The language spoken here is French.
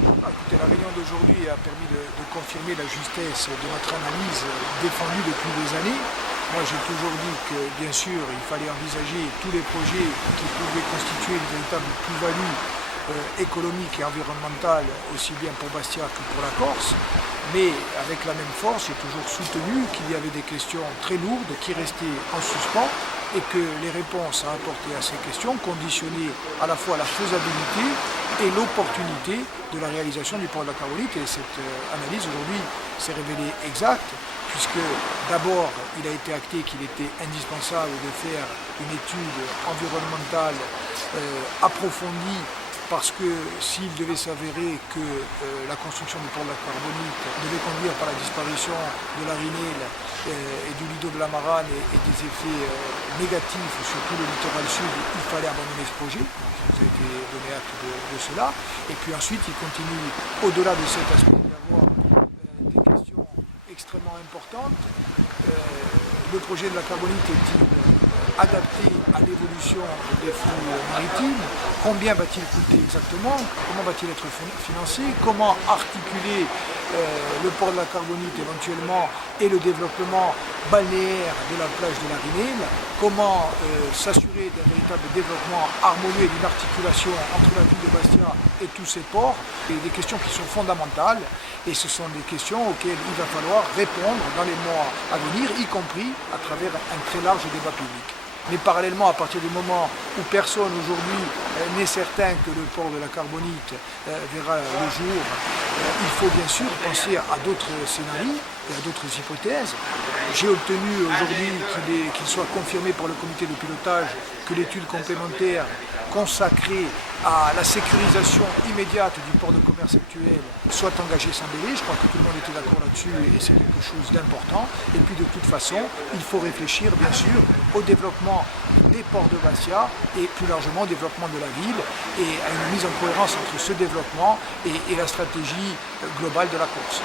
Écoutez, la réunion d'aujourd'hui a permis de confirmer la justesse de notre analyse défendue depuis des années. Moi, j'ai toujours dit que, bien sûr, il fallait envisager tous les projets qui pouvaient constituer une véritable plus-value économique et environnementale, aussi bien pour Bastia que pour la Corse. Mais avec la même force, j'ai toujours soutenu qu'il y avait des questions très lourdes qui restaient en suspens et que les réponses à apporter à ces questions conditionnaient à la fois la faisabilité et l'opportunité de la réalisation du port de la Carbonite. Et cette analyse aujourd'hui s'est révélée exacte, puisque d'abord il a été acté qu'il était indispensable de faire une étude environnementale approfondie, parce que s'il devait s'avérer que la construction du port de la Carbonite devait conduire par la disparition de la Rinelle et du lido de la Marane et des effets négatifs sur tout le littoral sud, il fallait abandonner ce projet. Donc il nous a été donné acte de cela. Et puis ensuite, il continue, au-delà de cet aspect, d'avoir des questions extrêmement importantes. Le projet de la Carbonite est-il adapté à l'évolution des flux maritimes? Combien va-t-il coûter exactement? Comment va-t-il être financé? Comment articuler le port de la Carbonite éventuellement et le développement balnéaire de la plage de la Rinelle? Comment s'assurer d'un véritable développement harmonieux et d'une articulation entre la ville de Bastia et tous ses ports? Et des questions qui sont fondamentales, et ce sont des questions auxquelles il va falloir répondre dans les mois à venir, y compris à travers un très large débat public. Mais parallèlement, à partir du moment où personne aujourd'hui n'est certain que le port de la Carbonite verra le jour, il faut bien sûr penser à d'autres scénarios et à d'autres hypothèses. J'ai obtenu aujourd'hui qu'il soit confirmé par le comité de pilotage que l'étude complémentaire consacrée à la sécurisation immédiate du port de commerce actuel soit engagée sans délai. Je crois que tout le monde était d'accord là-dessus et c'est quelque chose d'important. Et puis de toute façon, il faut réfléchir bien sûr au développement des ports de Bastia et plus largement au développement de la ville et à une mise en cohérence entre ce développement et la stratégie globale de la Corse.